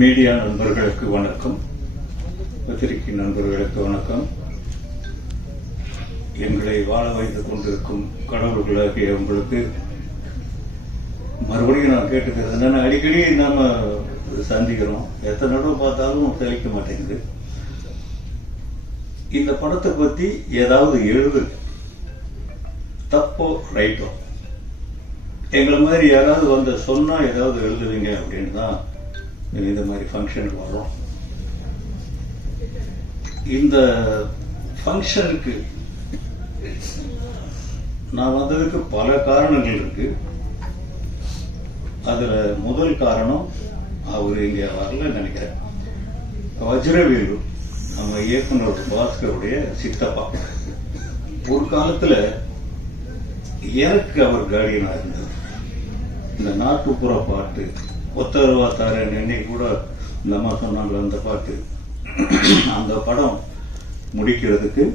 Media நண்பர்களுக்கு வணக்கம். பத்திரிகை நண்பர்களுக்கு வணக்கம். எங்களை வாழ வைத்துக் கொண்டிருக்கும் கடவுள்களாகிய உங்களுக்கு மறுபடியும் நான் கேட்டுக்கிறது என்னன்னா அடிக்கடி நாம சந்திக்கிறோம். எத்தனை தடவை பார்த்தாலும் தெளிக்க மாட்டேங்குது. இந்த படத்தை பத்தி ஏதாவது எழுது. தப்போ ரைட்டோ. எங்களை மாதிரி யாராவது வந்து சொன்னா ஏதாவது எழுதுவீங்க அப்படின்னு தான் இந்த மாதிரி ஃபங்க்ஷனுக்கு வரும் இந்த ஃபங்க்ஷனுக்கு நான் வந்ததுக்கு பல காரணங்கள் இருக்கு. அதுல முதல் காரணம் அவர் இங்க வரல நினைக்கிறேன். வஜ்ரவேலு நம்ம இயக்குனர் பாஸ்கருடைய சித்தப்பா. ஒரு காலத்துல எனக்கு அவர் கார்டியனா இருந்தார். இந்த நாட்டுப்புற பாட்டு ஒத்தருவா தாரன் என்னை கூட இந்த அம்மா சொன்னாங்க அந்த பாட்டு. அந்த படம் முடிக்கிறதுக்கு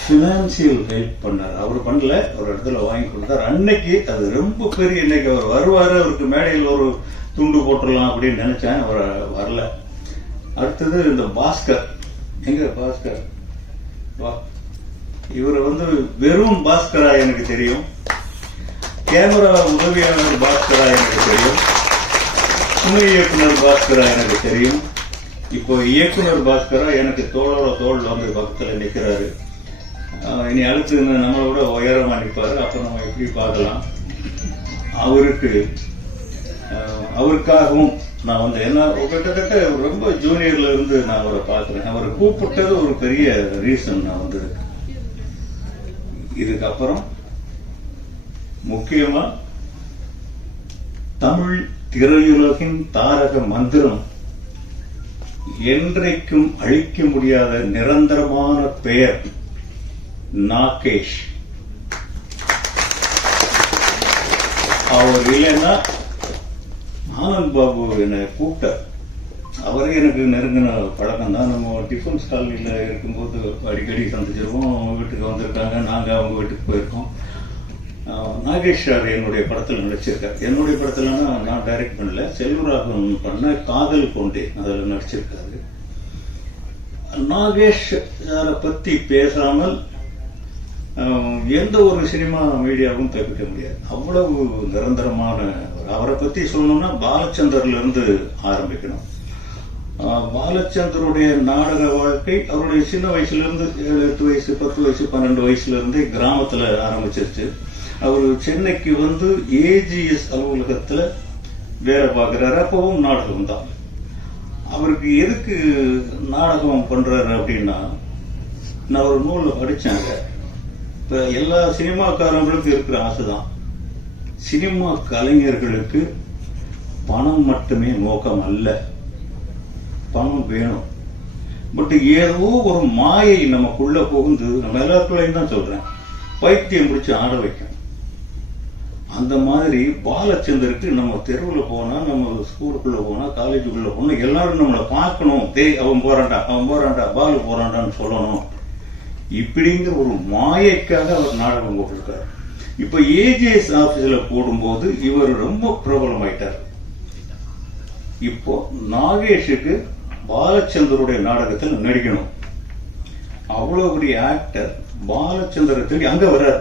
ஃபினான்சியல் ஹெல்ப் பண்ணார். அவர் பண்ணல ஒரு இடத்துல வாங்கி கொடுத்தார். அன்னைக்கு அது ரொம்ப பெரிய இன்னைக்கு அவர் வருவார் அவருக்கு மேடையில் ஒரு துண்டு போட்டுடலாம் அப்படின்னு நினைச்சேன் அவர் வரல. அடுத்தது இந்த பாஸ்கர். எங்க பாஸ்கர்? வா. இவர் வந்து வெறும் பாஸ்கரா எனக்கு தெரியும். கேமரா உதவியாளர் பாஸ்கரா எனக்கு தெரியும். துணை இயக்குனர் பாஸ்கரா எனக்கு தெரியும். இப்போ இயக்குனர் பாஸ்கரா எனக்கு தோளோட தோல் வந்து பக்கத்தில் நிற்கிறாரு இனி அடுத்து நம்மளை விட உயரமாக நிற்பார் அப்போ நம்ம எப்படி பார்க்கலாம்? அவருக்கு அவருக்காகவும் நான் வந்து என்ன கிட்டத்தட்ட ரொம்ப ஜூனியர்ல இருந்து நான் அவரை பார்க்குறேன். அவரை கூப்பிட்டது ஒரு பெரிய ரீசன் நான் வந்து இதுக்கப்புறம் முக்கியமா தமிழ் திரையுலகின் தாரக மந்திரம் என்றைக்கும் அழிக்க முடியாத நிரந்தரமான பெயர் நாகேஷ். அவர் இல்லைன்னா ஆனந்த் பாபு என்னை கூப்பிட்டார். அவரே எனக்கு நெருங்கின பழக்கம் தான். நம்ம டிஃபன்ஸ் காலனியில் இருக்கும்போது அடிக்கடி சந்திச்சிருவோம். அவங்க வீட்டுக்கு வந்திருக்காங்க. நாங்கள் அவங்க வீட்டுக்கு போயிருக்கோம். நாகேஷ் சார் என்னுடைய படத்தில் நடிச்சிருக்கார். என்னுடைய படத்துலன்னா நான் டைரக்ட் பண்ணல. செல்வராகவன் பண்ண காதல் கொண்டே அதில் நடிச்சிருக்காரு. நாகேஷ் சாரை பத்தி பேசாமல் ஆஹ் எந்த ஒரு சினிமா மீடியாவும் தப்பிக்க முடியாது. அவ்வளவு நிரந்தரமான அவரை பத்தி சொல்லணும்னா பாலச்சந்தர்ல இருந்து ஆரம்பிக்கணும். ஆஹ் பாலச்சந்தருடைய நாடக வாழ்க்கை அவருடைய சின்ன வயசுல இருந்து ஏழு எட்டு வயசு பத்து வயசு பன்னெண்டு வயசுல இருந்து கிராமத்துல ஆரம்பிச்சிருச்சு. அவர் சென்னைக்கு வந்து ஏஜிஎஸ் அலுவலகத்தில் வேலை பார்க்குறாரு. அப்பவும் நாடகம் தான். அவருக்கு எதுக்கு நாடகம் பண்ணுறாரு அப்படின்னா நான் ஒரு நூலில் படித்தாங்க இப்போ எல்லா சினிமாக்காரங்களுக்கும் இருக்கிற ஆசை தான் சினிமா கலைஞர்களுக்கு பணம் மட்டுமே நோக்கம் அல்ல. பணம் வேணும். பட் ஏதோ ஒரு மாயை நமக்குள்ளே புகுந்து நம்ம எல்லாருக்குள்ளையும் தான் சொல்கிறேன் பைத்தியம் பிடிச்சி ஆட வைக்கணும் அந்த மாதிரி பாலச்சந்தருக்கு நம்ம தெருவில் போனால் நம்ம ஸ்கூலுக்குள்ளே போனா காலேஜுக்குள்ளே போனால் எல்லாரும் நம்மளை பார்க்கணும். தேய் அவன் போறான்டா அவன் போறான்டா பாலு போறான்டான்னு சொல்லணும். இப்படிங்கிற ஒரு மாயைக்காக அவர் நாடகம் போட்டிருக்காரு. இப்ப ஏஜிஎஸ் ஆஃபீஸில் போடும்போது இவர் ரொம்ப பிரபலமாயிட்டார். இப்போ நாகேஷுக்கு பாலச்சந்தருடைய நாடகத்தில் நடிக்கணும். அவ்வளோ பெரிய ஆக்டர் பாலச்சந்தரை தேடி அங்க வர்றார்.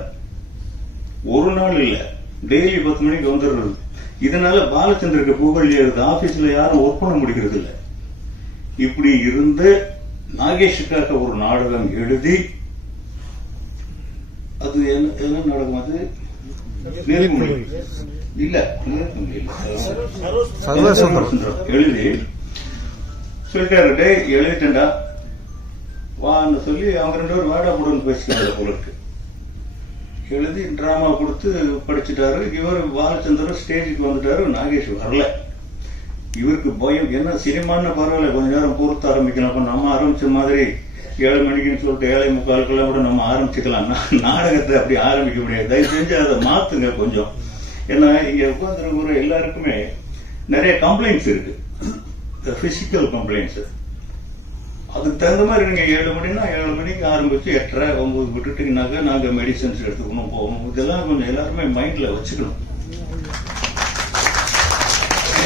ஒரு நாள் இல்லை. டெய்லி பத்து மணிக்கு வந்துடுறது. இதனால பாலச்சந்தருக்கு புகழ் ஏறுது. ஆபீஸ்ல யாரும் ஒர்க் பண்ண முடிகிறது இல்ல இப்படி இருந்து நாகேஷுக்காக ஒரு நாடகம் எழுதி அது என்ன என்ன நாடகம் அது? நேர்மொழி இல்ல எழுதி சொல்லிட்டாரு டே எழுதிட்டேன்டா. வான்னு சொல்லி அவங்க ரெண்டு பேரும் வாடா போடுன்னு பேசிக்கிறாங்க போல இருக்கு. எழுதி ட்ராமா கொடுத்து படிச்சுட்டாரு. இவர் பாலச்சந்திரன் ஸ்டேஜுக்கு வந்துட்டாரு. நாகேஷ் வரல. இவருக்கு பயம். என்ன சினிமான்னு பரவாயில்ல. கொஞ்ச நேரம் பொறுத்து ஆரம்பிக்கலாம். அப்ப நம்ம ஆரம்பிச்ச மாதிரி ஏழு மணிக்குன்னு சொல்லிட்டு ஏழை முக்காலுக்கெல்லாம் கூட நம்ம ஆரம்பிச்சுக்கலாம். நாடகத்தை அப்படி ஆரம்பிக்க முடியாது. தயவு செஞ்சு அதை மாத்துங்க கொஞ்சம். ஏன்னா இங்க உட்காந்துருக்கிற எல்லாருக்குமே நிறைய கம்ப்ளைண்ட்ஸ் இருக்கு. பிசிக்கல் கம்ப்ளைண்ட்ஸ் அதுக்கு தகுந்த மாதிரி நீங்க ஏழு மணினா ஏழு மணிக்கு ஆரம்பிச்சு எட்டரை ஒன்பது விட்டுட்டீங்கன்னாக்க நாங்க மெடிசன்ஸ் எடுத்துக்கணும் போகணும். இதெல்லாம் கொஞ்சம் எல்லாருமே மைண்ட்ல வச்சுக்கணும்.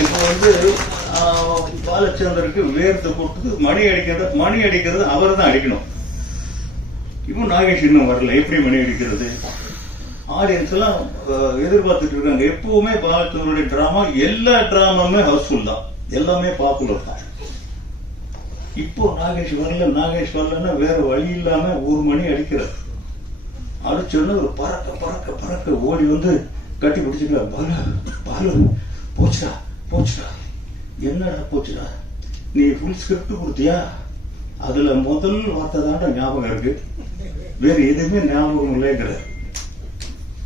இப்போ வந்து பாலச்சந்தருக்கு வேர்த்து கொடுத்து மணி அடிக்கிறது மணி அடிக்கிறது அவர் தான் அடிக்கணும். இப்போ நாகேஷ் இன்னும் வரல. எப்படி மணி அடிக்கிறது? ஆடியன்ஸ் எல்லாம் எதிர்பார்த்துட்டு இருக்காங்க. எப்பவுமே பாலச்சந்தருடைய டிராமா எல்லா டிராமாவுமே ஹவுஸ்ஃபுல் தான். எல்லாமே பாப்புலர் தான். இப்போ நாகேஷ் வரல நாகேஷ் வரலன்னா வேற வழி இல்லாம ஒரு மணி அடிக்கிறார். அடிச்சோன்னு ஒரு பறக்க பறக்க பறக்க ஓடி வந்து கட்டி பிடிச்சிருக்கா பாலு பாலு போச்சுடா போச்சுடா. என்னடா போச்சுடா? நீ ஃபுல் ஸ்கிரிப்ட் கொடுத்தியா? அதுல முதல் வார்த்தை தான்டா ஞாபகம் இருக்கு. வேற எதுவுமே ஞாபகம் இல்லைங்கிற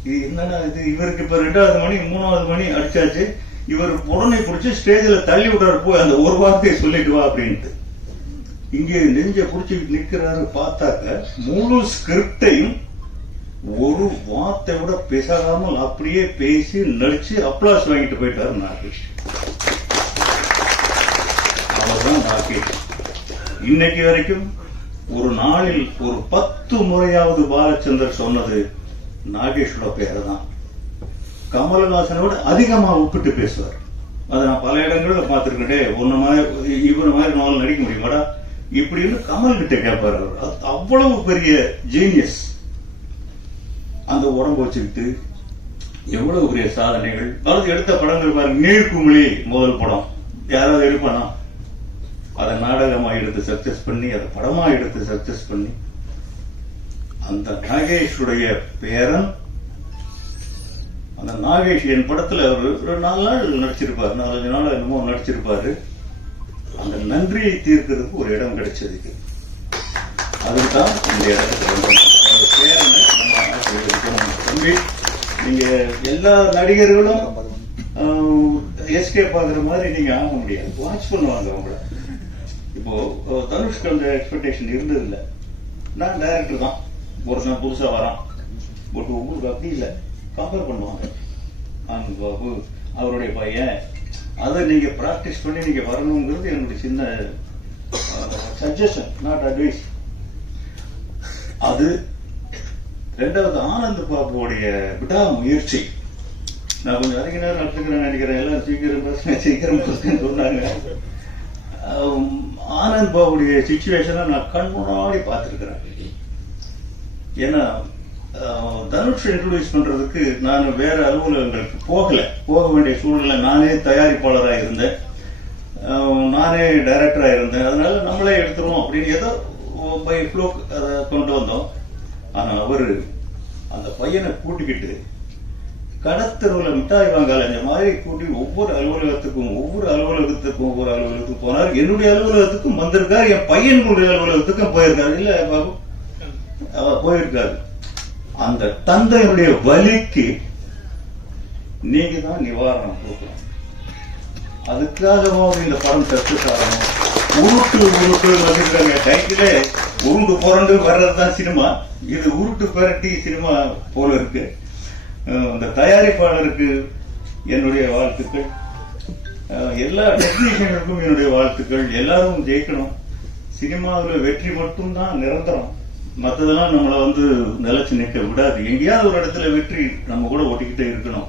இது என்னடா இது? இவருக்கு இப்ப ரெண்டாவது மணி மூணாவது மணி அடிச்சாச்சு. இவர் உடனே பிடிச்சி ஸ்டேஜ்ல தள்ளி விடுறாரு. போய் அந்த ஒரு வார்த்தையை சொல்லிட்டு வா அப்படின்ட்டு. இங்கே நெஞ்ச புடிச்சு நிக்கிறாரு பார்த்தாக்க முழு ஸ்கிரிப்டையும் ஒரு வார்த்தை விட பேசாமல் அப்படியே பேசி நடிச்சு அப்ளாஸ் வாங்கிட்டு போயிட்டாரு நாகேஷ். அவர்தான் நாகேஷ். இன்னைக்கு வரைக்கும் ஒரு நாளில் ஒரு பத்து முறையாவது பாலச்சந்தர் சொன்னது நாகேஷோட பேரை தான் கமலஹாசனோட அதிகமா ஒப்பிட்டு பேசுவார். அதை நான் பல இடங்கள்ல பார்த்துருக்கேன். உன்ன மாதிரி இவரு மாதிரி நாள் நடிக்க முடியுமாடா? இப்படின்னு கமல் கிட்ட கேட்பாரு அவர் அது அவ்வளவு பெரிய ஜீனியஸ் அந்த உடம்பு வச்சுக்கிட்டு எவ்வளவு பெரிய சாதனைகள். அதாவது எடுத்த படங்கள் பாருங்க நீர்க்குமிழி முதல் படம். யாராவது எடுப்பானா? அதை நாடகமா எடுத்து சக்சஸ் பண்ணி அதை படமா எடுத்து சக்சஸ் பண்ணி அந்த நாகேஷுடைய பேரன் அந்த நாகேஷ் என் படத்துல ஒரு ஒரு நாலு நாள் நடிச்சிருப்பாரு. நாலஞ்சு நாள் என்னமோ நடிச்சிருப்பாரு. அந்த நன்றியை தீர்க்கிறதுக்கு ஒரு இடம் கிடைச்சதுக்கு அதுதான் இந்த இடத்துக்கு வந்தோம் தம்பி. நீங்க எல்லா நடிகர்களும் எஸ்கேப் ஆகுற மாதிரி நீங்க ஆக முடியாது. வாட்ச் பண்ணுவாங்க அவங்கள. இப்போ அஹ், தனுஷ்க்கு அந்த எக்ஸ்பெக்டேஷன் இருந்தது இல்ல நான் டைரக்டர் தான். ஒருத்தன் புதுசா வரான். பட் உங்களுக்கு அப்படி இல்லை கம்பேர் பண்ணுவாங்க பாபு அவருடைய பையன் அதை நீங்க பிராக்டிஸ் பண்ணி நீங்க வரணுங்கிறது என்னுடைய சின்ன சஜஷன் நாட் அட்வைஸ் அது ரெண்டாவது ஆனந்த் பாபுவோடைய விடாமுயற்சி. நான் கொஞ்சம் அதிக நேரம் நடத்துக்கிறேன் நினைக்கிறேன். எல்லாம் சீக்கிரம் பேசுங்க சீக்கிரம் பேசுங்கன்னு சொன்னாங்க. ஆனந்த் பாபுடைய சுச்சுவேஷனை நான் கண் முன்னாடி பார்த்துருக்கிறேன். ஏன்னா தனுஷ் இன்ட்ரடியூஸ் பண்றதுக்கு நான் வேற அலுவலகங்களுக்கு போகல. போக வேண்டிய சூழ்நிலை நானே தயாரிப்பாளராக இருந்தேன். நானே டைரக்டராக இருந்தேன். அதனால நம்மளே எடுத்துருவோம் அப்படின்னு ஏதோ பை ஃப்ளோக் அதை கொண்டு வந்தோம். ஆனால் அவர் அந்த பையனை கூட்டிக்கிட்டு கடத்தருவில் மிட்டாய் வாங்கல. இந்த மாதிரி கூட்டி ஒவ்வொரு அலுவலகத்துக்கும் ஒவ்வொரு அலுவலகத்துக்கும் ஒவ்வொரு அலுவலகத்துக்கும் போனார். என்னுடைய அலுவலகத்துக்கும் வந்திருக்கார். என் பையனுடைய அலுவலகத்துக்கும் போயிருக்காரு. இல்லை பாபு? அவர் போயிருக்காரு. அந்த தந்தையுடைய வலிக்கு நீங்க தான் நிவாரணம் கொடுக்கணும். அதுக்காகவாவது இந்த படம் தத்து காரணம் உருட்டு உருட்டு வந்துருக்காங்க. டைட்டிலே உருண்டு புரண்டு வர்றதுதான் சினிமா. இது உருட்டு புரட்டி சினிமா போல இருக்கு. அந்த தயாரிப்பாளருக்கு என்னுடைய வாழ்த்துக்கள். எல்லா டெக்னீஷியனுக்கும் என்னுடைய வாழ்த்துக்கள். எல்லாரும் ஜெயிக்கணும். சினிமாவில் வெற்றி மட்டும்தான் நிரந்தரம். மற்றதெல்லாம் நம்மளை வந்து நிலைச்சு நிற்க விடாது. எங்கேயாவது ஒரு இடத்துல வெற்றி நம்ம கூட ஓட்டிக்கிட்டே இருக்கணும்.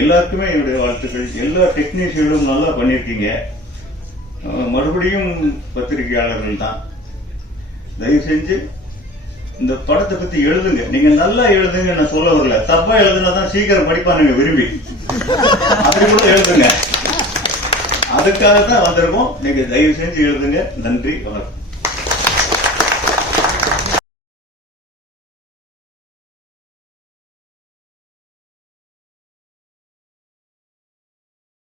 எல்லாருக்குமே என்னுடைய வாழ்த்துக்கள். எல்லா டெக்னீஷியனும் நல்லா பண்ணியிருக்கீங்க. மறுபடியும் பத்திரிகையாளர்கள் தான். தயவு செஞ்சு இந்த படத்தை பத்தி எழுதுங்க. நீங்க நல்லா எழுதுங்க நான் சொல்ல வரல. தப்பா எழுதுனா தான் சீக்கிரம் படிப்பானுங்க விரும்பி. அப்படி கூட எழுதுங்க. அதுக்காக தான் வந்திருக்கோம். நீங்க தயவு செஞ்சு எழுதுங்க. நன்றி வணக்கம்.